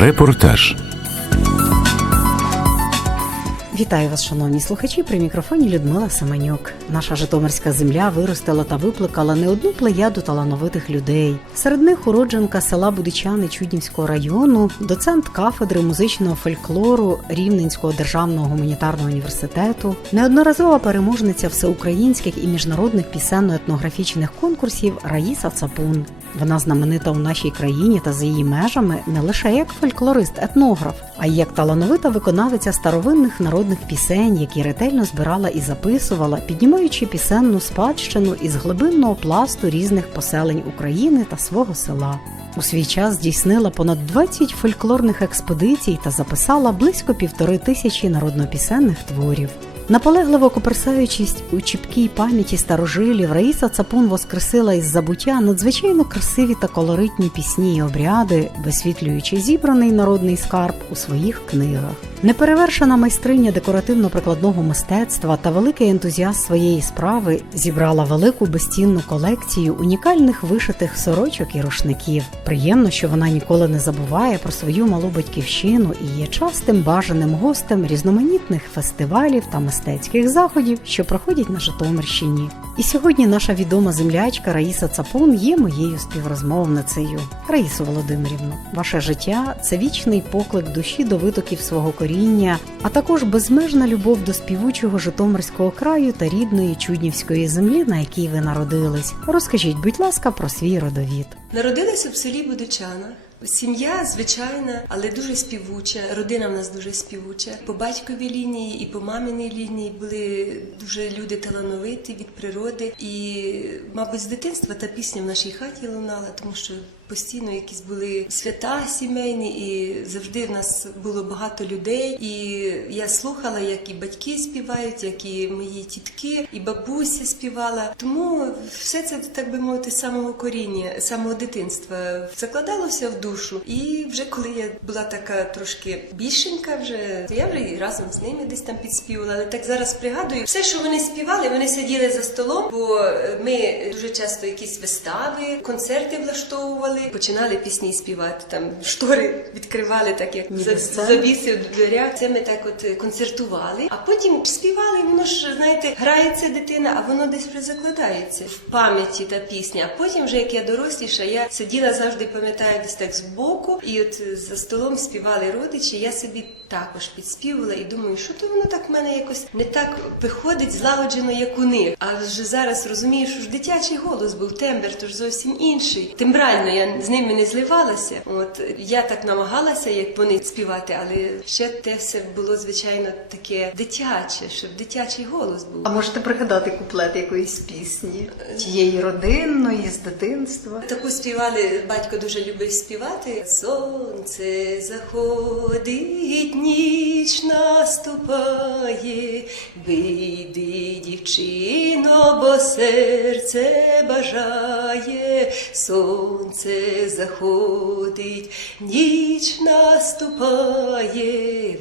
Репортаж Вітаю вас, шановні слухачі. При мікрофоні Людмила Семенюк. Наша Житомирська земля виростила та випликала не одну плеяду талановитих людей. Серед них уродженка села Будичани Чуднівського району, доцент кафедри музичного фольклору Рівненського державного гуманітарного університету, неодноразова переможниця всеукраїнських і міжнародних пісенно-етнографічних конкурсів Раїса Цапун. Вона знаменита у нашій країні та за її межами не лише як фольклорист-етнограф, а й як талановита виконавиця старовинних народних пісень, які ретельно збирала і записувала, піднімаючи пісенну спадщину із глибинного пласту різних поселень України та свого села. У свій час здійснила понад 20 фольклорних експедицій та записала близько півтори тисячі народнопісенних творів. Наполегливо коперсаючись у чіпкій пам'яті старожилів, Раїса Цапун воскресила із забуття надзвичайно красиві та колоритні пісні й обряди, висвітлюючи зібраний народний скарб у своїх книгах. Неперевершена майстриня декоративно-прикладного мистецтва та великий ентузіаст своєї справи зібрала велику безцінну колекцію унікальних вишитих сорочок і рушників. Приємно, що вона ніколи не забуває про свою малу батьківщину і є частим бажаним гостем різноманітних фестивалів та мистецьких заходів, що проходять на Житомирщині. І сьогодні наша відома землячка Раїса Цапун є моєю співрозмовницею. Раїсо Володимирівно, ваше життя це вічний поклик душі до витоків свого коріння, а також безмежна любов до співучого Житомирського краю та рідної чуднівської землі, на якій ви народились. Розкажіть, будь ласка, про свій родовід. Народилася в селі Будичанах. Сім'я звичайна, але дуже співуча. Родина в нас дуже співуча. По батьковій лінії і по маминій лінії були дуже люди талановиті від природи. І, мабуть, з дитинства та пісня в нашій хаті лунала, тому що постійно якісь були свята сімейні, і завжди в нас було багато людей. І я слухала, як і батьки співають, як і мої тітки, і бабуся співала. Тому все це так би мовити, самого коріння, самого дитинства закладалося в душу. І вже коли я була така трошки більшенька, вже то я вже разом з ними десь там підспівала. Але так зараз пригадую, все, що вони співали, вони сиділи за столом, бо ми дуже часто якісь вистави, концерти влаштовували, починали пісні співати. Там штори відкривали, так як завіси в дверях. Це ми так от концертували, а потім співали. Воно ж знаєте, грається дитина, а воно десь вже закладається в пам'яті та пісня. А потім, вже як я доросліша, я сиділа завжди, пам'ятаю, десь так збоку, і от за столом співали родичі. Я собі також підспівала і думаю, що то воно так в мене якось не так виходить злагоджено, як у них. А вже зараз розумію, що ж дитячий голос був тембр, тож зовсім інший. Тембрально я з ними не зливалася. От я так намагалася, як вони співати, але ще те все було звичайно таке дитяче, щоб дитячий голос був. А можете пригадати куплет якоїсь пісні, тієї родинної з дитинства? Таку співали, батько дуже любив співати. Сонце заходить, ніч наступає, вийди, дівчино, бо серце бажає, сонце заходить, ніч наступає,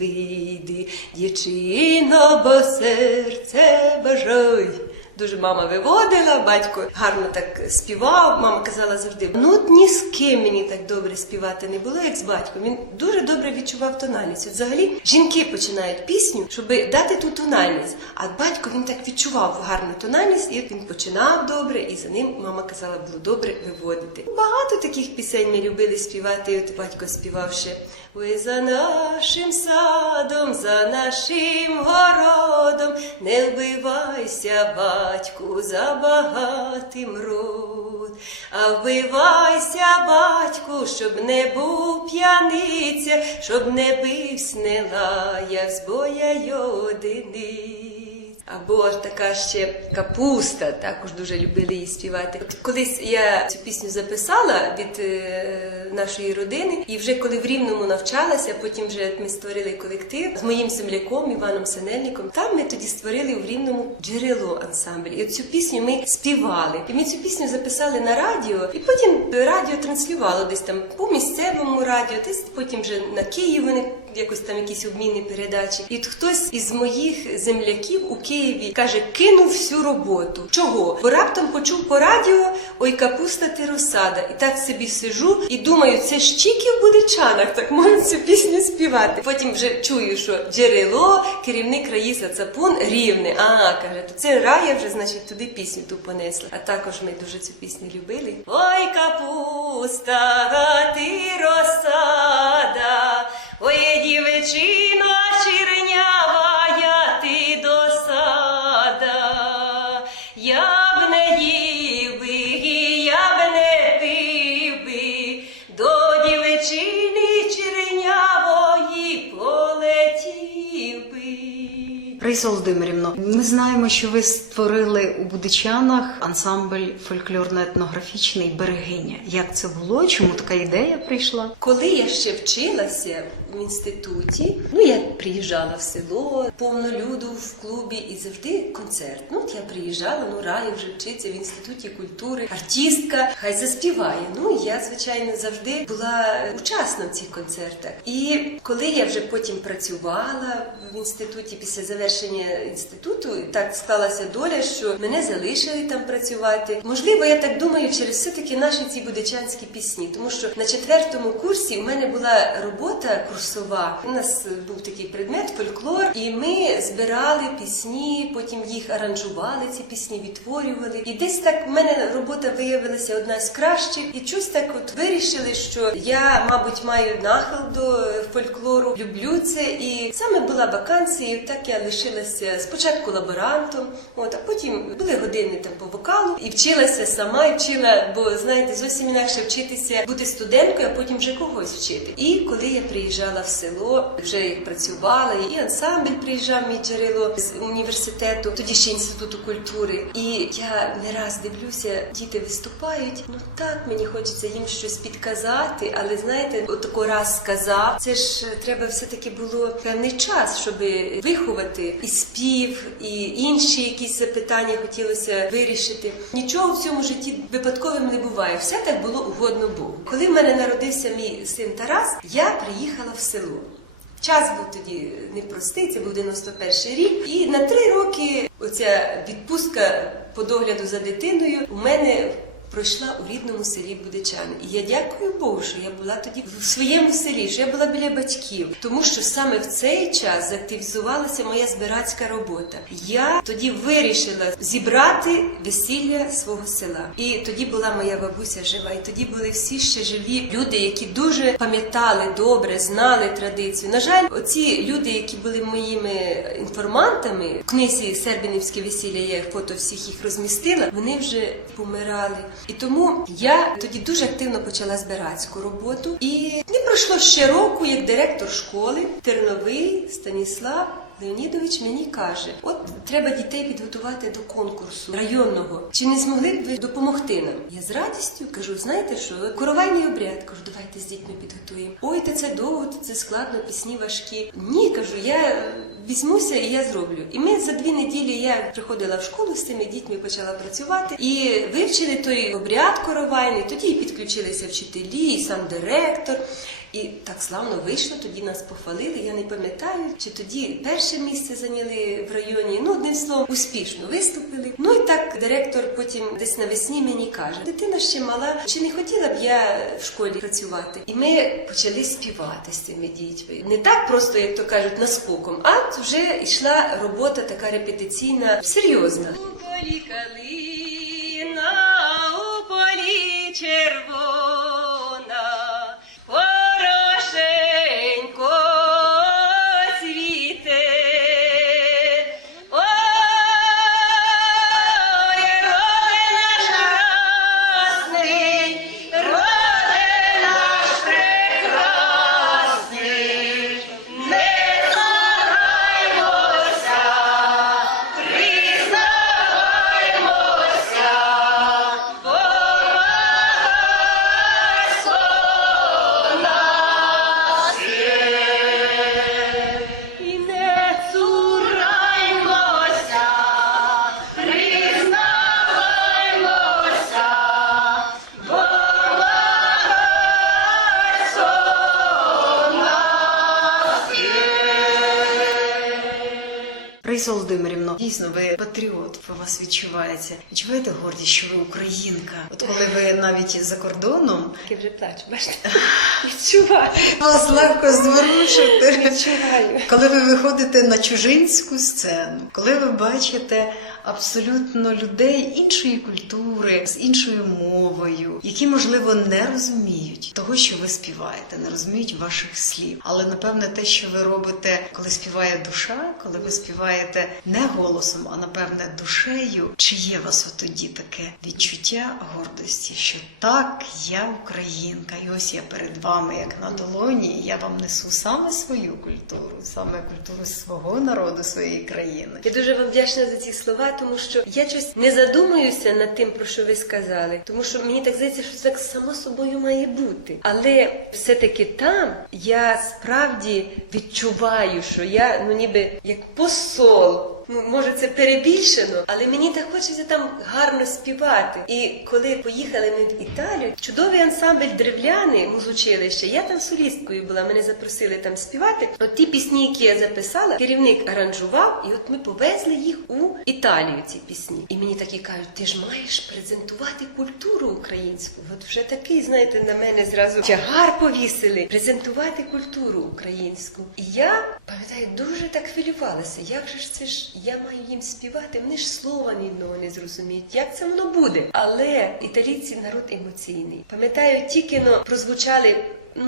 вийди, дівчино, бо серце бажає. Дуже мама виводила, батько гарно так співав. Мама казала завжди: ну от ні з ким мені так добре співати не було, як з батьком. Він дуже добре відчував тональність. От взагалі жінки починають пісню, щоб дати ту тональність. А батько він так відчував гарну тональність, і він починав добре, і за ним мама казала, було добре виводити. Багато таких пісень ми любили співати. От батько співав ще. Ой, за нашим садом, за нашим городом, не вбивайся, батьку, за багатим род, а вбивайся, батьку, щоб не був п'яниця, щоб не бивсь, не лаяв з боя й. Або така ще капуста, також дуже любили її співати. От колись я цю пісню записала від е, нашої родини, і вже коли в Рівному навчалася, потім вже ми створили колектив з моїм земляком Іваном Синельником. Там ми тоді створили в Рівному джерело ансамбль. І цю пісню ми співали. І ми цю пісню записали на радіо, і потім радіо транслювало десь там по місцевому радіо, десь потім вже на Київ вони якось там якісь обмінні передачі. І хтось із моїх земляків у Києві. Каже, кинув всю роботу. Чого? Бо раптом почув по радіо ой, капуста ти розсада. І так собі сижу і думаю, це ж тільки в Будичанах так можна цю пісню співати. Потім вже чую, що джерело, керівник Раїса Цапун рівне. А, каже, то це рая вже, значить, туди пісню ту понесла. А також ми дуже цю пісню любили. Ой, капуста, ти розсада, ой, дівчино чернявая, ти досада. Я б не їв би, я б не пив би, до дівчини чернявої полетів би. Раїса Володимирівно, ми знаємо, що ви створили у Будичанах ансамбль фольклорно-етнографічний Берегиня. Як це було? Чому така ідея прийшла? Коли я ще вчилася в інституті, ну я приїжджала в село, повно люду в клубі і завжди концерт. Ну от я приїжджала, ну раю вже вчиться в інституті культури, артистка, хай заспіває. Ну я, звичайно, завжди була учасна в цих концертах. І коли я вже потім працювала в інституті після завершення інституту, так склалася доля, що мене залишили там працювати. Можливо, я так думаю, через все таки наші ці будечанські пісні, тому що на четвертому курсі у мене була робота курсова. У нас був такий предмет фольклор, і ми збирали пісні, потім їх аранжували. Ці пісні відтворювали. І десь так в мене робота виявилася одна з кращих, і щось так от вирішили, що я, мабуть, маю нахил до фольклору, люблю це. І саме була вакансія, і так я лишилася спочатку лаборантом, от а потім були години там по вокалу і вчилася сама, і вчила, бо знаєте, зовсім інакше вчитися бути студенткою, а потім вже когось вчити. І коли я приїжджала в село, вже як працювала, і ансамбль приїжджав мій джерело з університету, тоді ще інституту культури. І я не раз дивлюся, діти виступають. Ну так мені хочеться їм щось підказати, але знаєте, отако раз сказав, це ж треба все-таки було певний час, щоб виховати і спів, і інші якісь запитання хотілося вирішити. Нічого в цьому житті випадковим не буває. Все так було угодно Богу. Коли в мене народився мій син Тарас, я приїхала в село. Час був тоді непростий, це був 91 рік. І на три роки оця відпустка по догляду за дитиною у мене пройшла у рідному селі Будичани. І я дякую Богу, що я була тоді в своєму селі, що я була біля батьків, тому що саме в цей час заактивізувалася моя збирацька робота. Я тоді вирішила зібрати весілля свого села. І тоді була моя бабуся жива, і тоді були всі ще живі люди, які дуже пам'ятали добре, знали традицію. На жаль, оці люди, які були моїми інформантами в книзі Сербинівське весілля, я фото всіх їх розмістила. Вони вже помирали. І тому я тоді дуже активно почала збирацьку роботу. І не пройшло ще року, як директор школи Терновий Станіслав. Леонідович мені каже: от треба дітей підготувати до конкурсу районного. Чи не змогли б ви допомогти нам? Я з радістю кажу: знаєте що, коровайний обряд. Кажу, давайте з дітьми підготуємо. Ой, та це довго, це складно, пісні важкі. Ні, кажу, я візьмуся і я зроблю. І ми за дві неділі я приходила в школу з цими дітьми, почала працювати і вивчили той обряд коровайний. Тоді і підключилися вчителі, і сам директор. І так славно вийшло, тоді нас похвалили. Я не пам'ятаю, чи тоді перше місце зайняли в районі. Ну, одним словом, успішно виступили. Ну і так директор потім десь навесні мені каже: дитина ще мала, чи не хотіла б я в школі працювати? І ми почали співати з цими дітьми. Не так просто, як то кажуть, наскоком, а вже йшла робота така репетиційна, серйозна. Полі калина, у полі червона. Дійсно, ви патріот, по вас відчувається. Відчуваєте гордість, що ви українка? От коли ви навіть за кордоном, Я вже плачу, бачите? Відчуваю. вас легко зворушити. Відчуваю. Коли ви виходите на чужинську сцену, коли ви бачите абсолютно людей іншої культури, з іншою мовою, які, можливо, не розуміють того, що ви співаєте, не розуміють ваших слів. Але напевне те, що ви робите, коли співає душа, коли ви співаєте не голосом, а напевне душею, чи є у вас тоді таке відчуття гордості, що так, я українка, і ось я перед вами, як на долоні, я вам несу саме свою культуру, саме культуру свого народу, своєї країни. Я дуже вам вдячна за ці слова, тому що я щось не задумуюся над тим, про що ви сказали, тому що мені так здається, що так само собою має бути. Але все-таки там я справді відчуваю, що я ну ніби як посол. Може, це перебільшено, але мені так хочеться там гарно співати. І коли поїхали ми в Італію, чудовий ансамбль древляни музучилище. Я там солісткою була, мене запросили там співати. От ті пісні, які я записала, керівник аранжував, і от ми повезли їх у Італію. Ці пісні. І мені такі кажуть, ти ж маєш презентувати культуру українську. От вже такий, знаєте, на мене зразу тягар повісили. Презентувати культуру українську. І я пам'ятаю, дуже так хвилювалася. Як же ж це ж я маю їм співати? Вони ж слова ні одного не зрозуміють. Як це воно буде? Але італійці народ емоційний. Пам'ятаю, тільки но прозвучали.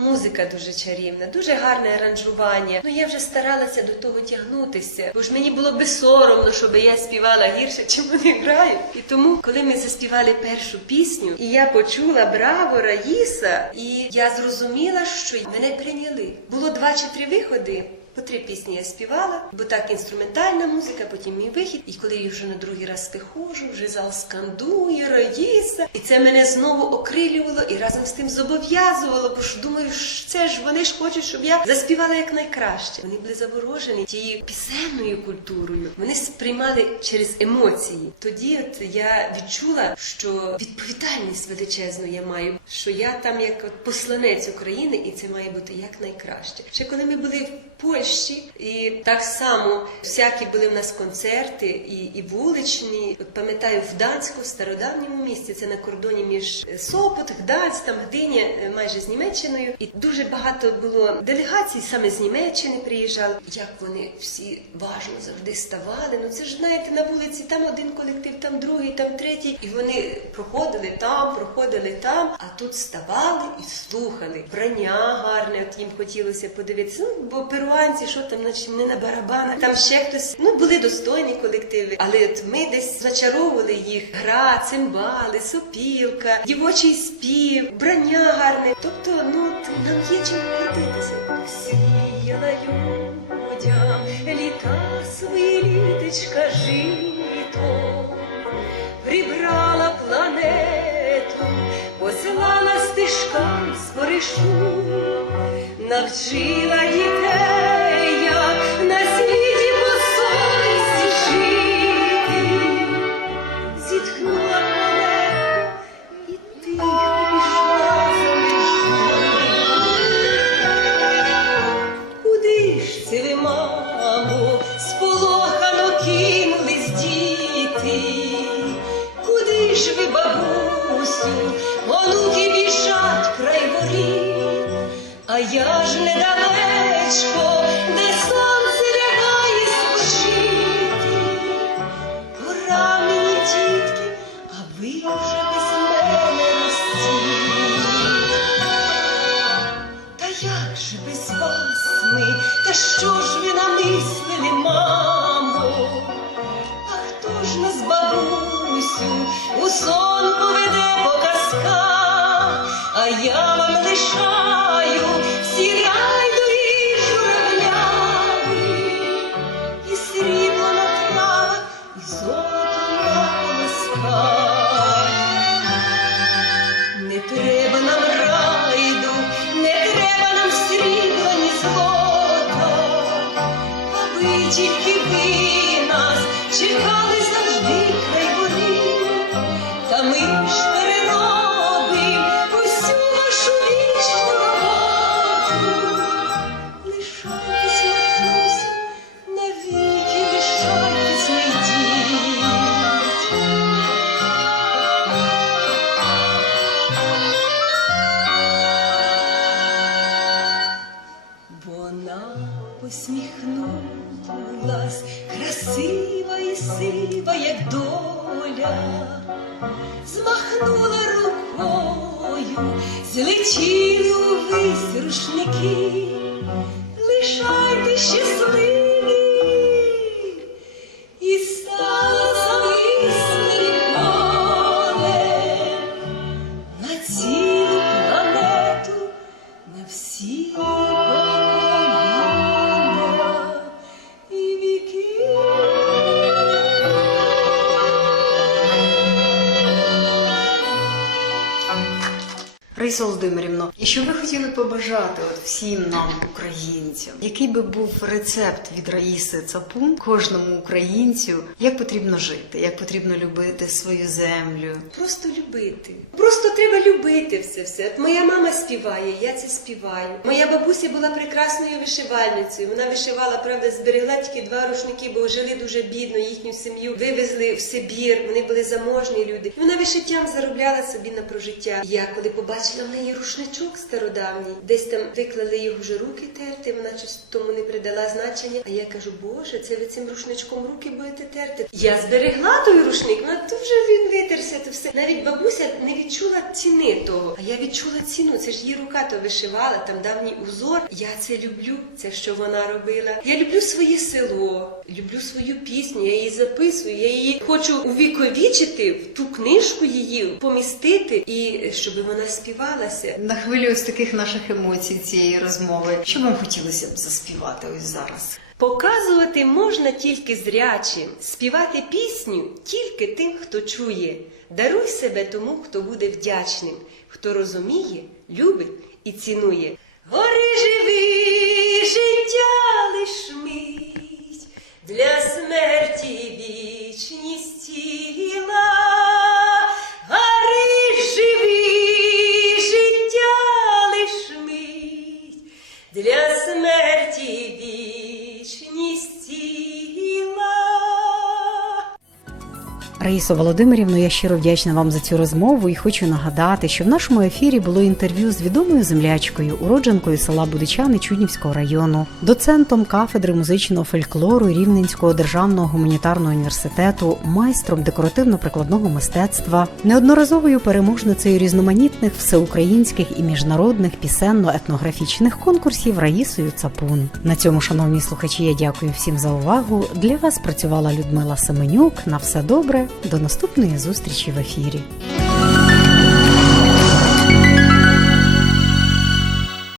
Музика дуже чарівна, дуже гарне аранжування. Ну я вже старалася до того тягнутися, бо ж мені було би соромно, щоб я співала гірше, чим вони грають. І тому, коли ми заспівали першу пісню, і я почула браво Раїса, і я зрозуміла, що мене прийняли. Було два чи три виходи. По три пісні я співала, бо так інструментальна музика, потім мій вихід. І коли я вже на другий раз виходжу, вже зал скандує, раїса. І це мене знову окрилювало і разом з тим зобов'язувало, бо ж думаю, це ж вони ж хочуть, щоб я заспівала як найкраще. Вони були заворожені тією пісенною культурою. Вони сприймали через емоції. Тоді от я відчула, що відповідальність величезну я маю, що я там як посланець України, і це має бути як найкраще. Ще коли ми були Польщі, і так само всякі були в нас концерти, і, і вуличні. От пам'ятаю, в Данську, стародавньому місті, це на кордоні між Сопот, Гданськ, там Гдиня, е, майже з Німеччиною. І дуже багато було делегацій саме з Німеччини приїжджали. Як вони всі важно завжди ставали. Ну це ж знаєте, на вулиці там один колектив, там другий, там третій. І вони проходили там, проходили там, а тут ставали і слухали. Брання гарне, от їм хотілося подивитися. Ну, бо перуанці, що там, наче не на барабанах, там ще хтось. Ну, були достойні колективи, але от ми десь зачаровували їх. Гра, цимбали, сопілка, дівочий спів, брання гарне. Тобто, ну нам є чим гордитися. Сіяла людям літа свої літочка жито, прибрала планету, посилала стежкам споришу, навчила дітей, ж ви мамо? А хто ж нас, бабусю, у сон поведе по казках, а я вам лишаю злетіли увесь рушники, лишайте щасливі, Раїса Володимирівно, і що ви хотіли побажати от всім нам, українцям, який би був рецепт від Раїси Цапун кожному українцю, як потрібно жити, як потрібно любити свою землю? Просто любити. Просто треба любити все все. Моя мама співає, я це співаю. Моя бабуся була прекрасною вишивальницею. Вона вишивала, правда, зберегла тільки два рушники, бо жили дуже бідно. Їхню сім'ю вивезли в Сибір. Вони були заможні люди. Вона вишиттям заробляла собі на прожиття. Я коли побачила в неї рушничок стародавній, десь там виклали його вже руки терти. Вона щось тому не придала значення. А я кажу, Боже, це ви цим рушничком руки будете терти. Я зберегла той рушник, ну то вже він витерся, то все. Навіть бабуся не відчула ціни того. А я відчула ціну. Це ж її рука то вишивала, там давній узор. Я це люблю, це що вона робила. Я люблю своє село, люблю свою пісню. Я її записую. Я її хочу увіковічити в ту книжку її помістити, і щоб вона співалася. На хвилі ось таких наших емоцій цієї розмови, що вам хотілося б заспівати ось зараз? Показувати можна тільки зрячим, співати пісню тільки тим, хто чує. Даруй себе тому, хто буде вдячним, хто розуміє, любить і цінує. Гори живи, життя лиш мить, для смерті вічність тіла. Раїсо Володимирівно, я щиро вдячна вам за цю розмову і хочу нагадати, що в нашому ефірі було інтерв'ю з відомою землячкою, уродженкою села Будичани Чуднівського району, доцентом кафедри музичного фольклору Рівненського державного гуманітарного університету, майстром декоративно-прикладного мистецтва, неодноразовою переможницею різноманітних всеукраїнських і міжнародних пісенно-етнографічних конкурсів Раїсою Цапун. На цьому, шановні слухачі, я дякую всім за увагу. Для вас працювала Людмила Семенюк. На все добре. До наступної зустрічі в ефірі.